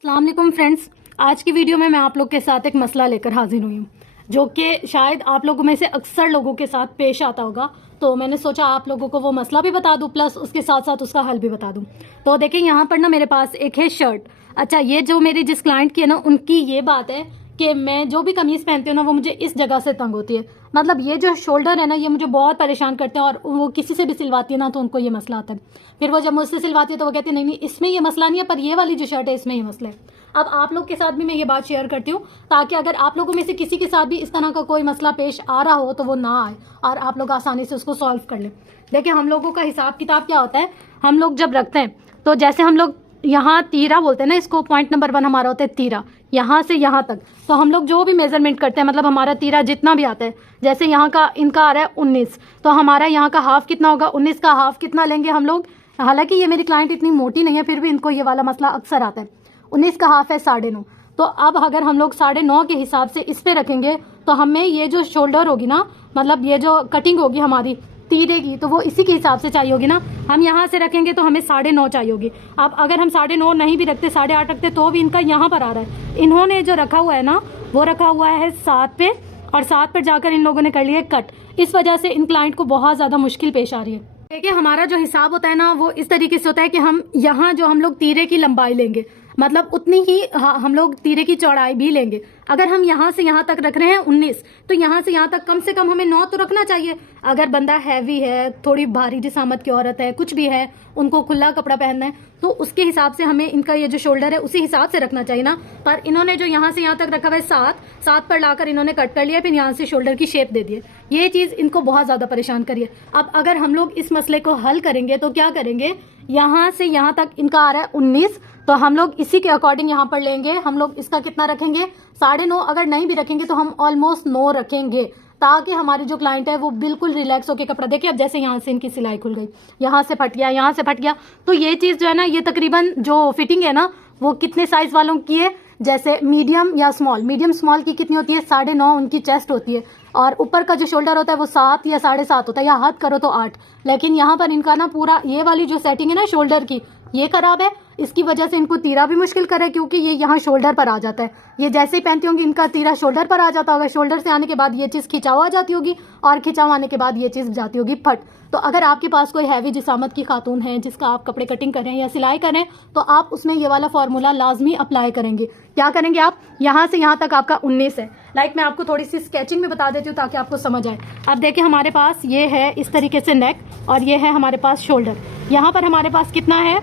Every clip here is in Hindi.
अस्सलाम वालेकुम फ्रेंड्स, आज की वीडियो में मैं आप लोग के साथ एक मसला लेकर हाजिर हुई हूँ जो कि शायद आप लोगों में से अक्सर लोगों के साथ पेश आता होगा। तो मैंने सोचा आप लोगों को वो मसला भी बता दूं प्लस उसके साथ साथ उसका हल भी बता दूं। तो देखिए यहाँ पर ना मेरे पास एक है शर्ट। अच्छा, ये जो मेरी जिस क्लाइंट की है ना, उनकी ये बात है कि मैं जो भी कमीज़ पहनती हूँ ना वो मुझे इस जगह से तंग होती है। मतलब ये जो शोल्डर है ना, ये मुझे बहुत परेशान करते हैं और वो किसी से भी सिलवाती है ना तो उनको ये मसला आता है। फिर वो जब मुझसे सिलवाती है तो वो कहती है नहीं नहीं, इसमें ये मसला नहीं है, पर ये वाली जो शर्ट है इसमें ये मसला है। अब आप लोग के साथ भी मैं ये बात शेयर करती हूँ ताकि अगर आप लोगों में से किसी के साथ भी इस तरह का कोई मसला पेश आ रहा हो तो वो ना आए और आप लोग आसानी से उसको सॉल्व कर लें। देखिए, हम लोगों का हिसाब किताब क्या होता है, हम लोग जब रखते हैं तो जैसे हम लोग यहाँ तीरा बोलते हैं ना, इसको पॉइंट नंबर 1 हमारा होता है तीरा, यहाँ से यहाँ तक। तो हम लोग जो भी मेजरमेंट करते हैं, मतलब हमारा तीरा जितना भी आता है, जैसे यहाँ का इनका आ रहा है 19, तो हमारा यहाँ का हाफ कितना होगा, 19 का हाफ कितना लेंगे हम लोग। हालांकि ये मेरी क्लाइंट इतनी मोटी नहीं है, फिर भी इनको ये वाला मसला अक्सर आता है। 19 का हाफ है 9.5। तो अब अगर हम लोग 9.5 के हिसाब से इस पे रखेंगे तो हमें ये जो शोल्डर होगी ना, मतलब ये जो कटिंग होगी हमारी तीरे की, तो वो इसी के हिसाब से चाहिए होगी ना। हम यहाँ से रखेंगे तो हमें 9.5 चाहिए होगी। अब अगर हम 9.5 नहीं भी रखते, 8.5 रखते, तो भी इनका यहाँ पर आ रहा है। इन्होंने जो रखा हुआ है ना, वो रखा हुआ है 7 पे, और 7 पर जाकर इन लोगों ने कर लिया कट। इस वजह से इन क्लाइंट को बहुत ज़्यादा मुश्किल पेश आ रही है। देखिए, हमारा जो हिसाब होता है ना वो इस तरीके से होता है कि हम यहाँ जो हम लोग तीरे की लंबाई लेंगे, मतलब उतनी ही हम लोग तीरे की चौड़ाई भी लेंगे। अगर हम यहाँ से यहाँ तक रख रहे हैं 19, तो यहाँ से यहाँ तक कम से कम हमें 9 तो रखना चाहिए। अगर बंदा हैवी है, थोड़ी भारी जिसामत की औरत है, कुछ भी है, उनको खुला कपड़ा पहनना है, तो उसके हिसाब से हमें इनका ये जो शोल्डर है उसी हिसाब से रखना चाहिए ना। पर इन्होंने जो यहाँ से यहाँ तक रखा हुआ है 7 पर लाकर इन्होंने कट कर लिया, फिर यहाँ से शोल्डर की शेप दे दी है। ये चीज़ इनको बहुत ज़्यादा परेशान करी है। अब अगर हम लोग इस मसले को हल करेंगे तो क्या करेंगे, यहाँ से यहाँ तक इनका आ रहा है 19, तो हम लोग इसी के अकॉर्डिंग यहाँ पर लेंगे। हम लोग इसका कितना रखेंगे, 9.5। अगर नहीं भी रखेंगे तो हम ऑलमोस्ट 9 रखेंगे, ताकि हमारी जो क्लाइंट है वो बिल्कुल रिलैक्स होकर कपड़ा देखिए। अब जैसे यहाँ से इनकी सिलाई खुल गई, यहाँ से फट गया, यहाँ से फट गया, तो ये चीज़ जो है ना, ये तकरीबन जो फिटिंग है ना वो कितने साइज वालों की है, जैसे मीडियम या स्मॉल। मीडियम स्मॉल की कितनी होती है, 9.5 उनकी चेस्ट होती है, और ऊपर का जो शोल्डर होता है वो 7 या 7.5 होता है, या हाथ करो तो 8। लेकिन यहाँ पर इनका ना पूरा ये वाली जो सेटिंग है ना शोल्डर की, ये खराब है। इसकी वजह से इनको तीरा भी मुश्किल करे, क्योंकि ये यहाँ शोल्डर पर आ जाता है। ये जैसे ही पहनती होंगी इनका तीरा शोल्डर पर आ जाता होगा, शोल्डर से आने के बाद ये चीज़ खिंचाव आ जाती होगी, और खिंचाव आने के बाद ये चीज़ जाती होगी फट। तो अगर आपके पास कोई हैवी जिसामत की खातून है जिसका आप कपड़े कटिंग करें या सिलाई करें, तो आप उसमें ये वाला फार्मूला लाजमी अप्लाई करेंगे। क्या करेंगे आप, यहाँ से यहाँ तक आपका 19 है। मैं आपको थोड़ी सी स्केचिंग में बता देती हूँ ताकि आपको समझ आए। अब देखिए, हमारे पास ये है इस तरीके से नेक, और ये है हमारे पास शोल्डर। यहाँ पर हमारे पास कितना है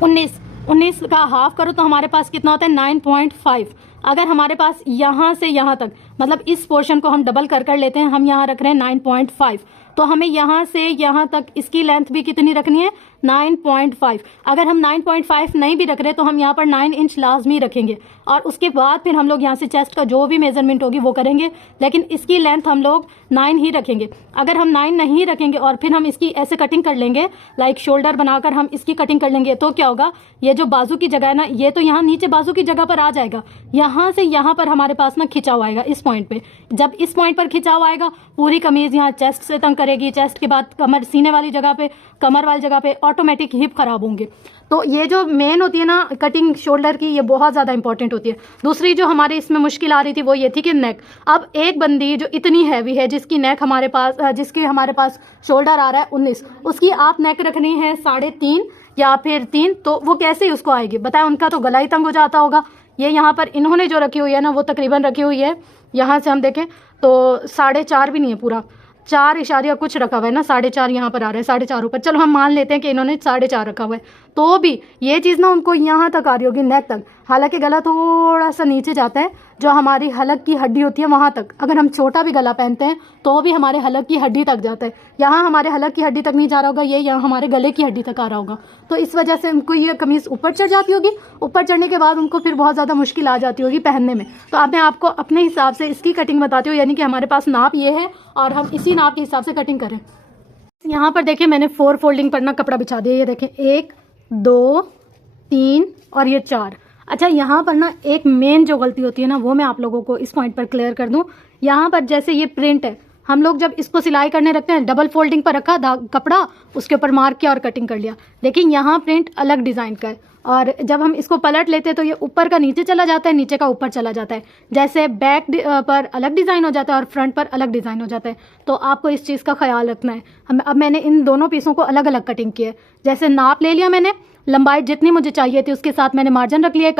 19 का हाफ करो तो हमारे पास कितना होता है 9.5। अगर हमारे पास यहाँ से यहाँ तक, मतलब इस पोर्शन को हम डबल कर लेते हैं, हम यहाँ रख रहे हैं 9.5, तो हमें यहाँ से यहाँ तक इसकी लेंथ भी कितनी रखनी है 9.5। अगर हम 9.5 नहीं भी रख रहे तो हम यहाँ पर 9 इंच लाजमी रखेंगे, और उसके बाद फिर हम लोग यहाँ से चेस्ट का जो भी मेजरमेंट होगी वो करेंगे, लेकिन इसकी लेंथ हम लोग 9 ही रखेंगे। अगर हम 9 नहीं रखेंगे और फिर हम इसकी ऐसे कटिंग कर लेंगे, शोल्डर बनाकर हम इसकी कटिंग कर लेंगे, तो क्या होगा, ये जो बाजू की जगह है ना, ये तो यहाँ नीचे बाजू की जगह पर आ जाएगा, यहाँ से यहाँ पर हमारे पास ना खिंचाव आएगा इस पॉइंट पे। जब इस पॉइंट पर खिंचाव आएगा, पूरी कमीज यहाँ चेस्ट से तंग करेगी, चेस्ट के बाद कमर, सीने वाली जगह पे, कमर वाली जगह पे ऑटोमेटिक हिप खराब होंगे। तो ये जो मेन होती है ना कटिंग शोल्डर की, ये बहुत ज़्यादा इंपॉर्टेंट होती है। दूसरी जो हमारे इसमें मुश्किल आ रही थी वो ये थी कि नेक। अब एक बंदी जो इतनी हैवी है, जिसकी नेक हमारे पास, जिसके हमारे पास शोल्डर आ रहा है 19, उसकी आप नेक रखनी है 3.5 या फिर 3, तो वो कैसे ही उसको आएगी बताएं। उनका तो गला ही तंग हो जाता होगा। ये यहाँ पर इन्होंने जो रखी हुई है ना, वो तकरीबन रखी हुई है, यहाँ से हम देखें तो 4.5 भी नहीं है, पूरा 4 इशारिया कुछ रखा हुआ है ना, 4.5 यहाँ पर आ रहा है, 4.5 ऊपर। चलो हम मान लेते हैं कि इन्होंने 4.5 रखा हुआ है, तो भी ये चीज़ ना उनको यहाँ तक आ रही होगी, नेक तक। हालांकि गला थोड़ा सा नीचे जाता है, जो हमारी हलक की हड्डी होती है वहाँ तक। अगर हम छोटा भी गला पहनते हैं तो भी हमारे हलक की हड्डी तक जाता है। यहाँ हमारे हलक की हड्डी तक नहीं जा रहा होगा, ये यहाँ हमारे गले की हड्डी तक आ रहा होगा। तो इस वजह से उनको ये कमीज़ ऊपर चढ़ जाती होगी। ऊपर चढ़ने के बाद उनको फिर बहुत ज़्यादा मुश्किल आ जाती होगी पहनने में। तो अब मैं आपको अपने हिसाब से इसकी कटिंग बताती हूँ, यानी कि हमारे पास नाप ये है और हम इसी नाप के हिसाब से कटिंग करें। यहाँ पर देखिए, मैंने 4 फोल्डिंग पर ना कपड़ा बिछा दिया। ये देखें, 1 2 3 और ये 4। अच्छा, यहाँ पर ना एक मेन जो गलती होती है ना, वो मैं आप लोगों को इस पॉइंट पर क्लियर कर दूँ। यहाँ पर जैसे ये प्रिंट है, हम लोग जब इसको सिलाई करने रखते हैं, डबल फोल्डिंग पर रखा कपड़ा, उसके ऊपर मार्क किया और कटिंग कर लिया। देखिए, यहाँ प्रिंट अलग डिज़ाइन का है और जब हम इसको पलट लेते हैं तो ये ऊपर का नीचे चला जाता है, नीचे का ऊपर चला जाता है। जैसे बैक पर अलग डिज़ाइन हो जाता है और फ्रंट पर अलग डिज़ाइन हो जाता है, तो आपको इस चीज़ का ख्याल रखना है। अब मैंने इन दोनों पीसों को अलग अलग कटिंग की है। जैसे नाप ले लिया मैंने, लंबाई जितनी मुझे चाहिए थी उसके साथ मैंने मार्जिन रख लिया है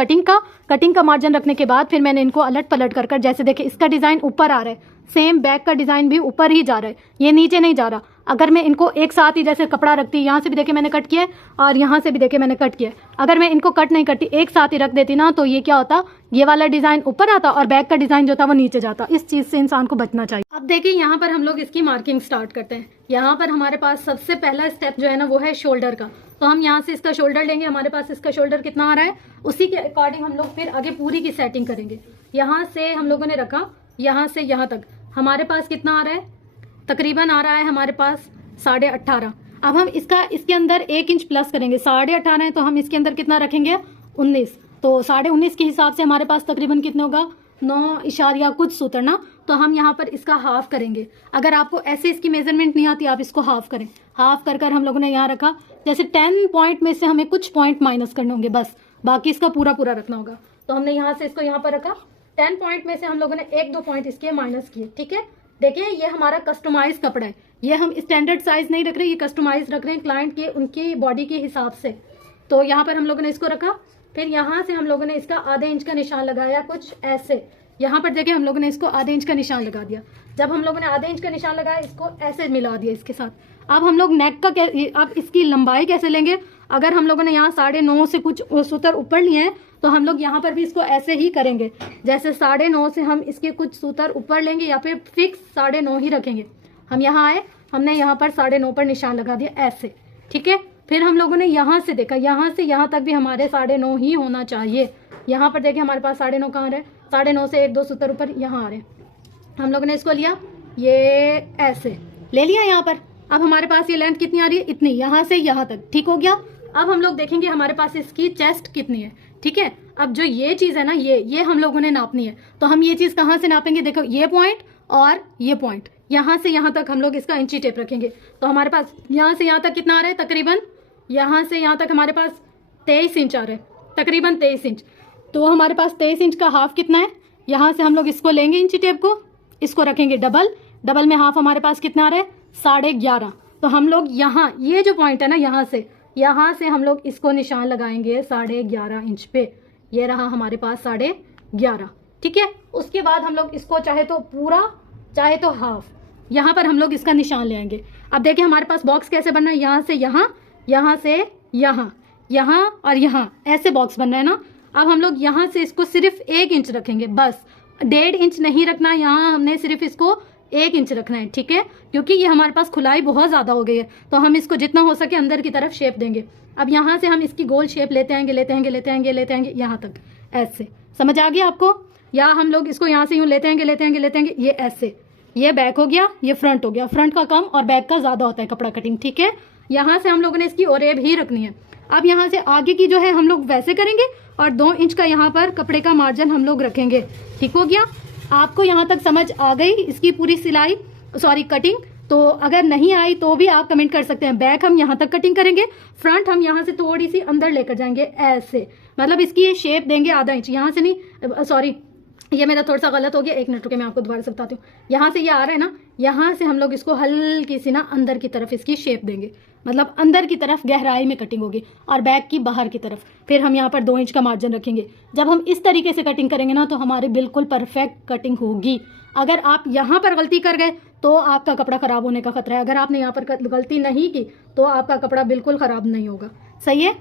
कटिंग का मार्जिन रखने के बाद फिर मैंने इनको अलट पलट कर जैसे देखिए इसका डिज़ाइन ऊपर आ रहा है, सेम बैक का डिज़ाइन भी ऊपर ही जा रहा है, ये नीचे नहीं जा रहा। अगर मैं इनको एक साथ ही जैसे कपड़ा रखती, यहाँ से भी देखिए मैंने कट किया है और यहाँ से भी देखिए मैंने कट किया है, अगर मैं इनको कट नहीं करती एक साथ ही रख देती ना, तो ये क्या होता, ये वाला डिज़ाइन ऊपर आता और बैक का डिज़ाइन जो था वो नीचे जाता। इस चीज़ से इंसान को बचना चाहिए। अब देखिए यहाँ पर हम लोग इसकी मार्किंग स्टार्ट करते हैं। यहाँ पर हमारे पास सबसे पहला स्टेप जो है ना वो है शोल्डर का। तो हम यहाँ से इसका शोल्डर लेंगे, हमारे पास इसका शोल्डर कितना आ रहा है उसी के अकॉर्डिंग हम लोग फिर आगे पूरी की सेटिंग करेंगे। यहाँ से हम लोगों ने रखा, यहाँ से यहाँ तक हमारे पास कितना आ रहा है, तकरीबन आ रहा है हमारे पास 18.5। अब हम इसके अंदर 1 इंच प्लस करेंगे, 18.5 है तो हम इसके अंदर कितना रखेंगे 19, तो 19.5 के हिसाब से हमारे पास तकरीबन कितना होगा 9 इशारिया कुछ सूत्र ना, तो हम यहाँ पर इसका हाफ करेंगे। अगर आपको ऐसे इसकी मेजरमेंट नहीं आती आप इसको हाफ करें, हाफ कर हम लोगों ने यहाँ रखा। जैसे 10 पॉइंट में से हमें कुछ पॉइंट माइनस करने होंगे बस, बाकी इसका पूरा रखना होगा। तो हमने यहाँ से इसको यहाँ पर रखा, 10 पॉइंट में से हम लोगों ने 1-2 पॉइंट इसके माइनस किए। ठीक है, देखिए ये हमारा कस्टमाइज कपड़ा है, ये हम स्टैंडर्ड साइज नहीं रख रहे, ये कस्टमाइज रख रहे हैं क्लाइंट के उनकी बॉडी के हिसाब से। तो यहाँ पर हम लोगों ने इसको रखा, फिर यहाँ से हम लोगों ने इसका आधे इंच का निशान लगाया कुछ ऐसे। यहाँ पर देखिए हम लोगों ने इसको आधे इंच का निशान लगा दिया। जब हम लोगों ने आधे इंच का निशान लगाया इसको ऐसे मिला दिया इसके साथ। अब हम लोग नेक का अब इसकी लंबाई कैसे लेंगे, अगर हम लोगों ने यहाँ 9.5 से कुछ सूत्र ऊपर लिए हैं तो हम लोग यहाँ पर भी इसको ऐसे ही करेंगे। जैसे 9.5 से हम इसके कुछ सूत्र ऊपर लेंगे या फिर फिक्स 9.5 ही रखेंगे। हम यहाँ आए, हमने यहाँ पर 9.5 पर निशान लगा दिया ऐसे। ठीक है, फिर हम लोगों ने यहाँ से देखा, यहाँ से यहाँ तक भी हमारे 9.5 ही होना चाहिए। यहाँ पर देखिए हमारे पास 9.5 कहाँ रहे, 9.5 से 1-2 सूत्र ऊपर यहाँ आ रहे। हम लोगों ने इसको लिया, ये ऐसे ले लिया यहाँ पर। अब हमारे पास ये लेंथ कितनी आ रही है, इतनी, यहाँ से यहाँ तक। ठीक हो गया। अब हम लोग देखेंगे हमारे पास इसकी चेस्ट कितनी है। ठीक है, अब जो ये चीज़ है ना ये हम लोगों ने नापनी है। तो हम ये चीज़ कहाँ से नापेंगे, देखो ये पॉइंट और ये पॉइंट, यहाँ से यहाँ तक हम लोग इसका इंची टेप रखेंगे। तो हमारे पास यहाँ से यहाँ तक कितना आ रहा है, तकरीबन यहाँ से यहाँ तक हमारे पास 23 इंच आ रहा है, तकरीबन 23 इंच। तो हमारे पास 23 इंच का हाफ कितना है, यहाँ से हम लोग इसको लेंगे इंची टेप को, इसको रखेंगे डबल में हाफ हमारे पास कितना आ रहा है 11.5। तो हम लोग यहाँ ये जो पॉइंट है ना यहाँ से हम लोग इसको निशान लगाएंगे 11.5 इंच पे। ये रहा हमारे पास 11.5। ठीक है, उसके बाद हम लोग इसको चाहे तो पूरा चाहे तो हाफ, यहाँ पर हम लोग इसका निशान ले आएंगे। अब देखिए हमारे पास बॉक्स कैसे बन रहा है, यहाँ से यहाँ, यहाँ से यहाँ, यहाँ और यहाँ, ऐसे बॉक्स बन रहा है ना। अब हम लोग यहाँ से इसको सिर्फ 1 इंच रखेंगे बस, 1.5 इंच नहीं रखना, यहाँ हमने सिर्फ इसको 1 इंच रखना है। ठीक है, क्योंकि ये हमारे पास खुलाई बहुत ज़्यादा हो गई है, तो हम इसको जितना हो सके अंदर की तरफ शेप देंगे। अब यहाँ से हम इसकी गोल शेप लेते आएंगे यहाँ तक, ऐसे। समझ आ गया आपको? या हम लोग इसको यहाँ से यूँ लेते आएंगे ये ऐसे। ये बैक हो गया, ये फ्रंट हो गया। फ्रंट का कम और बैक का ज़्यादा होता है कपड़ा कटिंग। ठीक है, यहाँ से हम लोगों ने इसकी ओरेब ही रखनी है। अब यहाँ से आगे की जो है हम लोग वैसे करेंगे और 2 इंच का यहाँ पर कपड़े का मार्जिन हम लोग रखेंगे। ठीक हो गया? आपको यहाँ तक समझ आ गई इसकी पूरी कटिंग? तो अगर नहीं आई तो भी आप कमेंट कर सकते हैं। बैक हम यहाँ तक कटिंग करेंगे, फ्रंट हम यहाँ से थोड़ी सी अंदर लेकर जाएंगे ऐसे, मतलब इसकी ये शेप देंगे आधा इंच। यहाँ से नहीं, ये मेरा थोड़ा सा गलत हो गया, 1 मिनट रुके मैं आपको दोबारा से बताती हूँ। यहाँ से ये आ रहा है ना, यहाँ से हम लोग इसको हल्की सी ना अंदर की तरफ इसकी शेप देंगे, मतलब अंदर की तरफ गहराई में कटिंग होगी और बैक की बाहर की तरफ। फिर हम यहाँ पर 2 इंच का मार्जिन रखेंगे। जब हम इस तरीके से कटिंग करेंगे ना तो हमारी बिल्कुल परफेक्ट कटिंग होगी। अगर आप यहाँ पर गलती कर गए तो आपका कपड़ा ख़राब होने का खतरा है। अगर आपने यहाँ पर गलती नहीं की तो आपका कपड़ा बिल्कुल ख़राब नहीं होगा। सही है?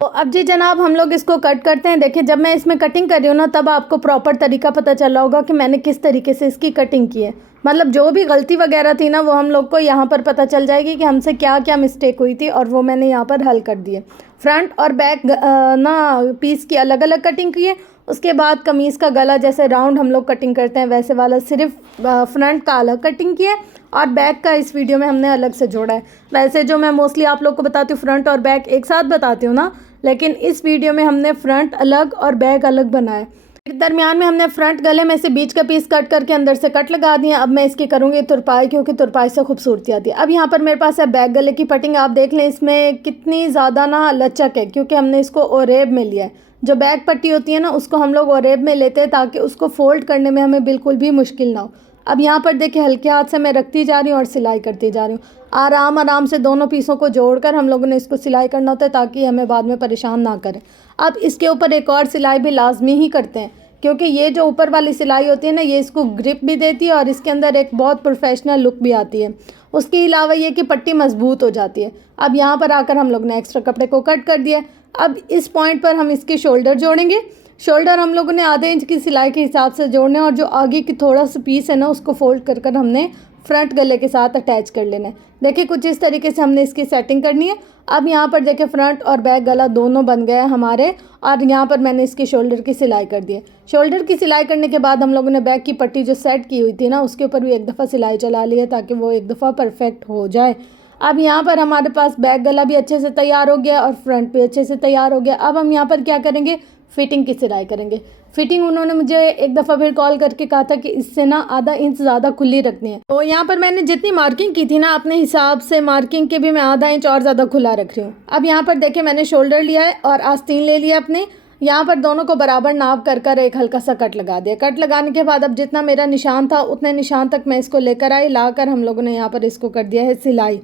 तो अब जी जनाब हम लोग इसको कट करते हैं। देखिए जब मैं इसमें कटिंग कर रही हूँ ना तब आपको प्रॉपर तरीका पता चल रहा होगा कि मैंने किस तरीके से इसकी कटिंग की है। मतलब जो भी गलती वगैरह थी ना वो हम लोग को यहाँ पर पता चल जाएगी कि हमसे क्या क्या मिस्टेक हुई थी और वो मैंने यहाँ पर हल कर दिए। फ्रंट और बैक ना पीस की अलग अलग कटिंग की है। उसके बाद कमीज़ का गला जैसे राउंड हम लोग कटिंग करते हैं वैसे वाला सिर्फ फ्रंट का अलग कटिंग किया है और बैक का इस वीडियो में हमने अलग से जोड़ा है। वैसे जो मैं मोस्टली आप लोग को बताती हूँ फ्रंट और बैक एक साथ बताती हूँ ना, लेकिन इस वीडियो में हमने फ्रंट अलग और बैक अलग बनाया है। दरमियान में हमने फ्रंट गले में से बीच का पीस कट करके अंदर से कट लगा दिए। अब मैं इसकी करूँगी तुरपाई, क्योंकि तुरपाई से खूबसूरती आती है। अब यहाँ पर मेरे पास है बैक गले की पटिंग। आप देख लें इसमें कितनी ज़्यादा ना लचक है, क्योंकि हमने इसको ओरेब में लिया है। जो बैक पट्टी होती है ना, उसको हम लोग ओरेब में लेते हैं ताकि उसको फोल्ड करने में हमें बिल्कुल भी मुश्किल ना हो। अब यहाँ पर देखिए हल्के हाथ से मैं रखती जा रही हूँ और सिलाई करती जा रही हूँ। आराम से दोनों पीसों को जोड़कर हम लोगों ने इसको सिलाई करना होता है ताकि हमें बाद में परेशान ना करें। अब इसके ऊपर एक और सिलाई भी लाजमी ही करते हैं, क्योंकि ये जो ऊपर वाली सिलाई होती है ना, ये इसको ग्रिप भी देती है और इसके अंदर एक बहुत प्रोफेशनल लुक भी आती है। उसके अलावा ये कि पट्टी मजबूत हो जाती है। अब यहाँ पर आकर हम लोग ने एक्स्ट्रा कपड़े को कट कर दिया। अब इस पॉइंट पर हम इसके शोल्डर जोड़ेंगे। शोल्डर हम लोगों ने आधे इंच की सिलाई के हिसाब से जोड़ने, और जो आगे की थोड़ा सा पीस है ना, उसको फोल्ड कर कर हमने फ्रंट गले के साथ अटैच कर लेना है। देखिए कुछ इस तरीके से हमने इसकी सेटिंग करनी है। अब यहाँ पर देखिए फ्रंट और बैक गला दोनों बन गए हैं हमारे, और यहाँ पर मैंने इसकी शोल्डर की सिलाई कर दी है। शोल्डर की सिलाई करने के बाद हम लोगों ने बैक की पट्टी जो सेट की हुई थी ना, उसके ऊपर भी एक दफ़ा सिलाई चला ली है ताकि वो एक दफ़ा परफेक्ट हो जाए। अब यहाँ पर हमारे पास बैक गला भी अच्छे से तैयार हो गया और फ्रंट भी अच्छे से तैयार हो गया। अब हम यहाँ पर क्या करेंगे, फिटिंग की सिलाई करेंगे। फिटिंग उन्होंने मुझे एक दफ़ा फिर कॉल करके कहा था कि इससे ना आधा इंच ज़्यादा खुली रखनी है। तो यहाँ पर मैंने जितनी मार्किंग की थी ना, अपने हिसाब से मार्किंग के भी मैं आधा इंच और ज़्यादा खुला रख रही हूँ। अब यहाँ पर देखिए मैंने शोल्डर लिया है और आस्तीन ले लिया अपने। यहाँ पर दोनों को बराबर नाप कर कर एक हल्का सा कट लगा दिया। कट लगाने के बाद अब जितना मेरा निशान था उतने निशान तक मैं इसको लेकर आई। लाकर हम लोगों ने यहाँ पर इसको कर दिया है सिलाई।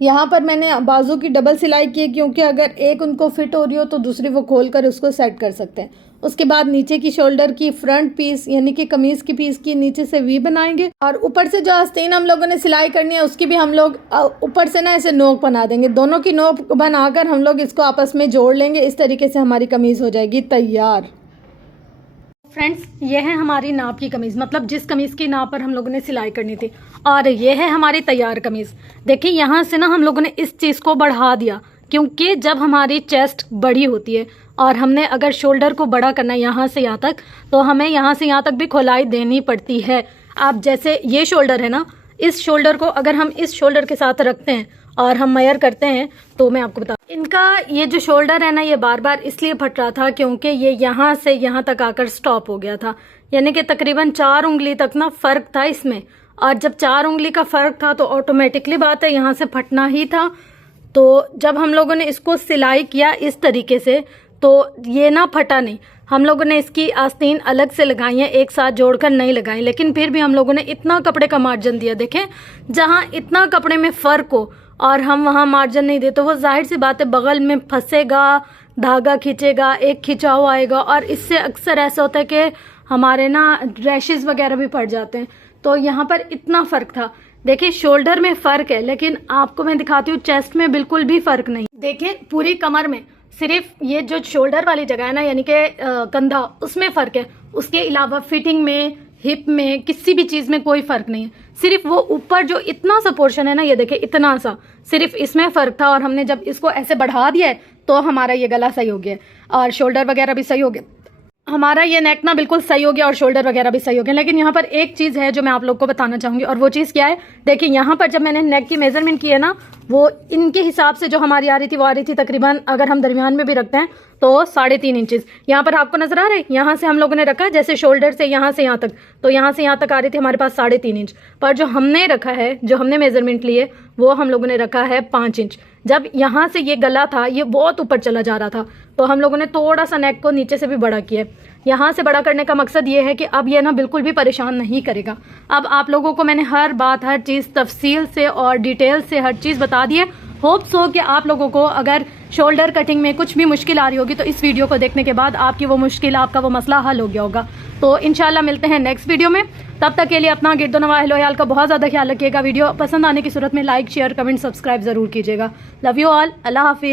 यहाँ पर मैंने बाजू की डबल सिलाई की है, क्योंकि अगर एक उनको फिट हो रही हो तो दूसरी वो खोल कर उसको सेट कर सकते हैं। उसके बाद नीचे की शोल्डर की फ्रंट पीस यानी कि कमीज़ की पीस की नीचे से वी बनाएंगे, और ऊपर से जो आस्तीन हम लोगों ने सिलाई करनी है उसकी भी हम लोग ऊपर से ना ऐसे नोक बना देंगे। दोनों की नोक बनाकर हम लोग इसको आपस में जोड़ लेंगे। इस तरीके से हमारी कमीज़ हो जाएगी तैयार। फ्रेंड्स, ये है हमारी नाप की कमीज़, मतलब जिस कमीज़ की नाप पर हम लोगों ने सिलाई करनी थी, और ये है हमारी तैयार कमीज़। देखिए यहाँ से ना हम लोगों ने इस चीज़ को बढ़ा दिया, क्योंकि जब हमारी चेस्ट बड़ी होती है और हमने अगर शोल्डर को बड़ा करना है यहाँ से यहाँ तक, तो हमें यहाँ से यहाँ तक भी खोलाई देनी पड़ती है। आप जैसे ये शोल्डर है ना, इस शोल्डर को अगर हम इस शोल्डर के साथ रखते हैं और हम मेजर करते हैं, तो मैं आपको बता, इनका ये जो शोल्डर है ना, ये बार बार इसलिए फट रहा था क्योंकि ये यहाँ से यहाँ तक आकर स्टॉप हो गया था। यानी कि तकरीबन 4 उंगली तक ना फ़र्क था इसमें, और जब 4 उंगली का फ़र्क था तो ऑटोमेटिकली बात है यहाँ से फटना ही था। तो जब हम लोगों ने इसको सिलाई किया इस तरीके से, तो ये ना फटा नहीं। हम लोगों ने इसकी आस्तीन अलग से लगाई है, एक साथ जोड़कर नहीं लगाई, लेकिन फिर भी हम लोगों ने इतना कपड़े का मार्जिन दिया। देखें, जहाँ इतना कपड़े में फ़र्क हो और हम वहाँ मार्जिन नहीं दे, तो वो जाहिर सी बात है बगल में फंसेगा, धागा खींचेगा, एक खिंचाव आएगा, और इससे अक्सर ऐसा होता है कि हमारे ना रैशेज़ वगैरह भी पड़ जाते हैं। तो यहाँ पर इतना फ़र्क था। देखिए शोल्डर में फ़र्क है, लेकिन आपको मैं दिखाती हूँ चेस्ट में बिल्कुल भी फ़र्क नहीं। देखिए पूरी कमर में सिर्फ ये जो शोल्डर वाली जगह है ना, यानी कि कंधा, उसमें फ़र्क है। उसके अलावा फिटिंग में, हिप में, किसी भी चीज़ में कोई फ़र्क नहीं है। सिर्फ वो ऊपर जो इतना सा पोर्शन है ना, ये देखिए इतना सा, सिर्फ इसमें फ़र्क था। और हमने जब इसको ऐसे बढ़ा दिया है तो हमारा ये गला सही हो गया और शोल्डर वगैरह भी सही हो गया। हमारा ये नेक ना बिल्कुल सही हो गया और शोल्डर वगैरह भी सही हो गया। लेकिन यहाँ पर एक चीज़ है जो मैं आप लोग को बताना चाहूँगी, और वो चीज़ क्या है, देखिए यहाँ पर जब मैंने नेक की मेजरमेंट की है ना, वो इनके हिसाब से जो हमारी आ रही थी वो आ रही थी तकरीबन, अगर हम दरमियान में भी रखते हैं तो 3.5 इंचेस। यहाँ पर आपको नजर आ रहा है, यहाँ से हम लोगों ने रखा जैसे शोल्डर से यहाँ से यहाँ तक, तो यहाँ से यहाँ तक आ रही थी हमारे पास 3.5 इंच, पर जो हमने रखा है, जो हमने मेजरमेंट ली है, वो हम लोगों ने रखा है 5 इंच। जब यहाँ से ये गला था, ये बहुत ऊपर चला जा रहा था, तो हम लोगों ने थोड़ा सा नेक को नीचे से भी बड़ा किया। यहाँ से बड़ा करने का मकसद ये है कि अब ये ना बिल्कुल भी परेशान नहीं करेगा। अब आप लोगों को मैंने हर बात, हर चीज़ तफसील से और डिटेल से हर चीज़ बता दी है। होप्स हो कि आप लोगों को अगर शोल्डर कटिंग में कुछ भी मुश्किल आ रही होगी तो इस वीडियो को देखने के बाद आपकी वो मुश्किल, आपका वो मसला हल हो गया होगा। तो इंशाल्लाह मिलते हैं नेक्स्ट वीडियो में। तब तक के लिए अपना गिरदोनवा अहल का बहुत ज़्यादा ख्याल रखिएगा। वीडियो पसंद आने की सूरत में लाइक, शेयर, कमेंट, सब्सक्राइब ज़रूर कीजिएगा। Love you all. अल्लाह हाफिज़।